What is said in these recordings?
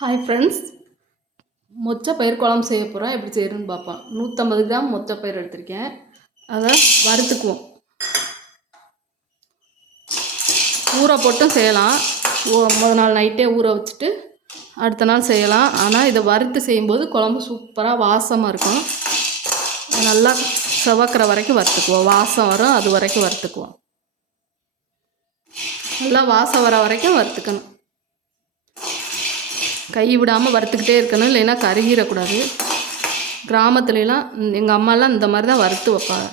Hi friends, மொச்சப்பயிர் குழம்பு செய்ய போகிறோம். எப்படி செய்யறதுன்னு பார்ப்போம். 150 கிராம் மொச்சப்பயிர் எடுத்திருக்கேன். அதை வறுத்துக்குவோம். ஊற போட்டும் செய்யலாம். முதல் நாள் நைட்டே ஊற வச்சுட்டு அடுத்த நாள் செய்யலாம். ஆனால் இதை வறுத்து செய்யும்போது குழம்பு சூப்பராக வாசமாக இருக்கும். நல்லா செவக்கிற வரைக்கும் வறுத்துக்குவோம். வாசம் வரும், அது வரைக்கும் வறுத்துக்குவோம். நல்லா வாசம் வர வரைக்கும் வறுத்துக்கணும். கை விடாமல் வறுத்துக்கிட்டே இருக்கணும், இல்லைன்னா கருகிடக்கூடாது. கிராமத்துலலாம் எங்கள் அம்மாலாம் இந்த மாதிரி தான் வறுத்து வைப்பாங்க.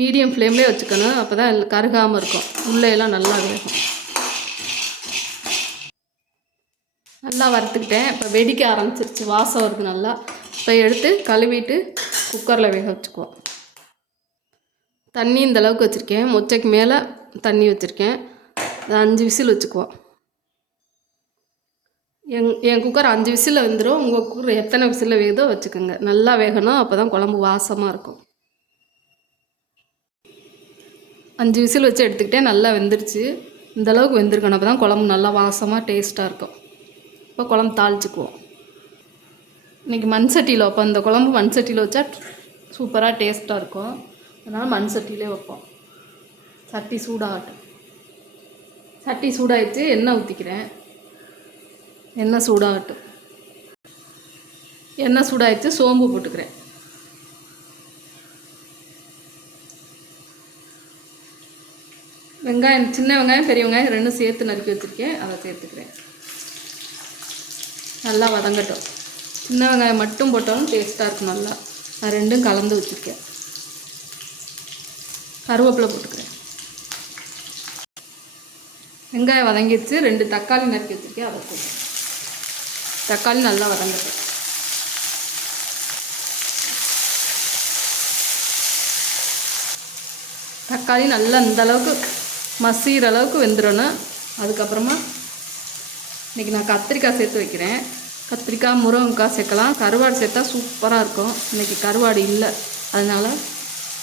மீடியம் ஃப்ளேம்லேயே வச்சுக்கணும், அப்போ தான் கருகாமல் இருக்கும். உள்ளேலாம் நல்லா வேகும். நல்லா வறுத்துக்கிட்டேன். இப்போ வெடிக்க ஆரம்பிச்சிருச்சு, வாசம் வருது நல்லா. இப்போ எடுத்து கழுவிட்டு குக்கரில் வேக வச்சுக்குவோம். தண்ணி இந்தளவுக்கு வச்சுருக்கேன். மொச்சைக்கு மேலே தண்ணி வச்சுருக்கேன். 5 விசில் வச்சுக்குவோம். என் குக்கர் 5 விசிலில் வெந்துடும். உங்கள் குக்கர் எத்தனை விசிலில் வேகுதோ வச்சுக்கோங்க. நல்லா வேகணும், அப்போ தான் குழம்பு வாசமாக இருக்கும். 5 விசில் வச்சு எடுத்துக்கிட்டே நல்லா வெந்துருச்சு. இந்தளவுக்கு வெந்திருக்கணும், அப்போ தான் குழம்பு நல்லா வாசமாக டேஸ்ட்டாக இருக்கும். இப்போ குழம்பு தாளிச்சுக்குவோம். இன்றைக்கி மண் சட்டியில் வைப்போம். இந்த குழம்பு மண் சட்டியில் வச்சா சூப்பராக டேஸ்ட்டாக இருக்கும். அதனால் மண் சட்டியிலே வைப்போம். சட்டி சூடாகட்டும். சட்டி சூடாகிடுச்சு, எண்ணெய் ஊற்றிக்கிறேன். எண்ணெய் சூடாகட்டும். எண்ணெய் சூடாகிடுச்சு, சோம்பு போட்டுக்கிறேன். வெங்காயம், சின்ன வெங்காயம் பெரிய வெங்காயம் ரெண்டும் சேர்த்து நறுக்கி வச்சுருக்கேன், அதை சேர்த்துக்கிறேன். நல்லா வதங்கட்டும். சின்ன வெங்காயம் மட்டும் போட்டாலும் டேஸ்ட்டாக இருக்கும். நல்லா நான் ரெண்டும் கலந்து வச்சுருக்கேன். கருவேப்பிலை போட்டுக்கிறேன். வெங்காயம் வதங்கிடுச்சு. 2 தக்காளி நறுக்கி வச்சுருக்கேன், அதை போட்டுக்கிறேன். தக்காளி நல்லா வதங்கட்டும். தக்காளி நல்லா இந்தளவுக்கு மசிகிற அளவுக்கு வெந்துடணும். அதுக்கப்புறமா இன்றைக்கி நான் கத்திரிக்காய் சேர்த்து வைக்கிறேன். கத்திரிக்காய், முருங்கைக்காய் சேர்க்கலாம். கருவாடு சேர்த்தா சூப்பராக இருக்கும். இன்றைக்கி கருவாடு இல்லை, அதனால்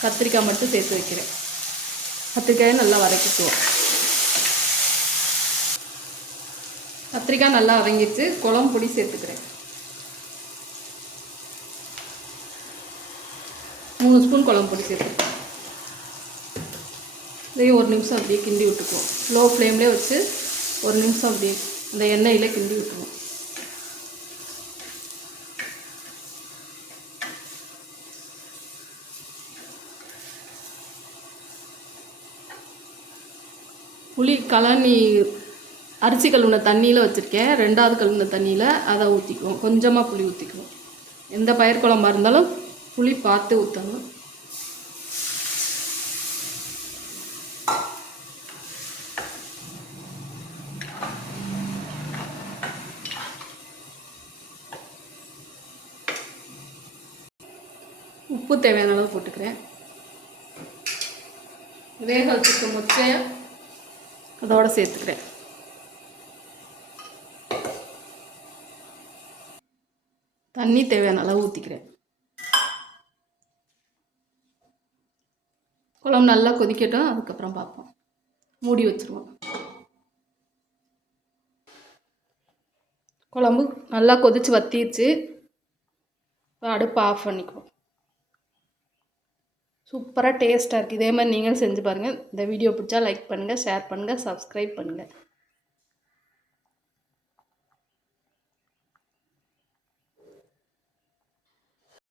கத்திரிக்காய் மட்டும் சேர்த்து வைக்கிறேன். கத்திரிக்காயை நல்லா வதக்கிக்குவோம். கத்திரிக்காய் நல்லா வதங்கிடுச்சு. குழம்பு பொடி சேர்த்துக்கிறேன். 3 ஸ்பூன் குழம்பு பொடி சேர்த்துக்கிறேன். இதையும் 1 நிமிஷம் அப்படியே கிண்டி விட்டுக்குவோம். லோ ஃப்ளேம்லேயே வச்சு 1 நிமிஷம் அப்படியே அந்த எண்ணெயில் கிண்டி விட்டுருவோம். புளி கழனி அரிசி கழுவுன தண்ணியில் வச்சுருக்கேன். 2வது கழுவுன தண்ணியில் அதை ஊற்றிக்குவோம். கொஞ்சமாக புளி ஊற்றிக்குவோம். எந்த பயிர் குழம்பாக இருந்தாலும் புளி பார்த்து ஊற்றணும். உப்பு தேவையான அளவு போட்டுக்கிறேன். வேக வச்சுக்க மொச்சையை அதோடு சேர்த்துக்கிறேன். தண்ணி தேவையான அளவு ஊற்றிக்கிறேன். குழம்பு நல்லா கொதிக்கட்டும், அதுக்கப்புறம் பார்ப்போம். மூடி வச்சுருவோம். குழம்பு நல்லா கொதித்து வத்திடுச்சு. அடுப்பை ஆஃப் பண்ணிக்குவோம். சூப்பராக டேஸ்ட்டாக இருக்குது. இதே மாதிரி நீங்களும் செஞ்சு பாருங்கள். இந்த வீடியோ பிடிச்சா லைக் பண்ணுங்கள், ஷேர் பண்ணுங்கள், சப்ஸ்கிரைப் பண்ணுங்கள்.